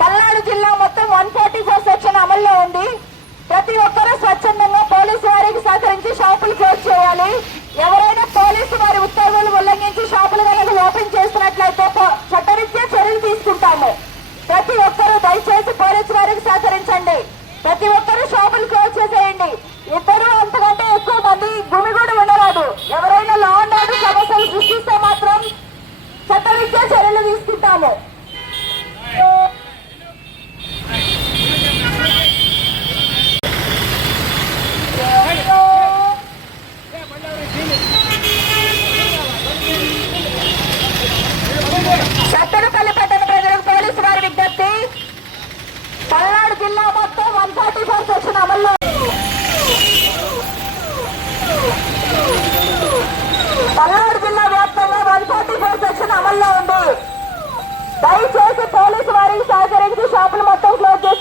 పల్నాడు జిల్లా మొత్తం one forty four section అమల్లో ఉంది. ప్రతి ఒక్కరూ స్వచ్ఛందంగా పోలీసు వారికి సహకరించి షాపులు క్లోజ్ చేయాలి. ఎవరైనా పోలీసు వారి ఉత్తర్వులు ఉల్లంఘించి షాపులు కనుక ఓపెన్ చేస్తున్నట్లయితే చట్టరీత్యా చర్యలు తీసుకుంటాము. ప్రతి ఒక్కరూ దయచేసి పోలీసు వారికి సహకరించండి. ప్రతి ఒక్కరూ షాపులు క్లోజ్ చేసేయండి. ఇద్దరు అంతకంటే ఎక్కువ మంది గుమిగూడి ఉండరాదు. ఎవరైనా లా అండ్ ఆర్డర్ సమస్యలు సృష్టిస్తే మాత్రం చట్టరీత్యా చర్యలు తీసుకుంటాము. పోలీసు వారికి సహకరించి షాపులు మొత్తం క్లోజ్ చేసి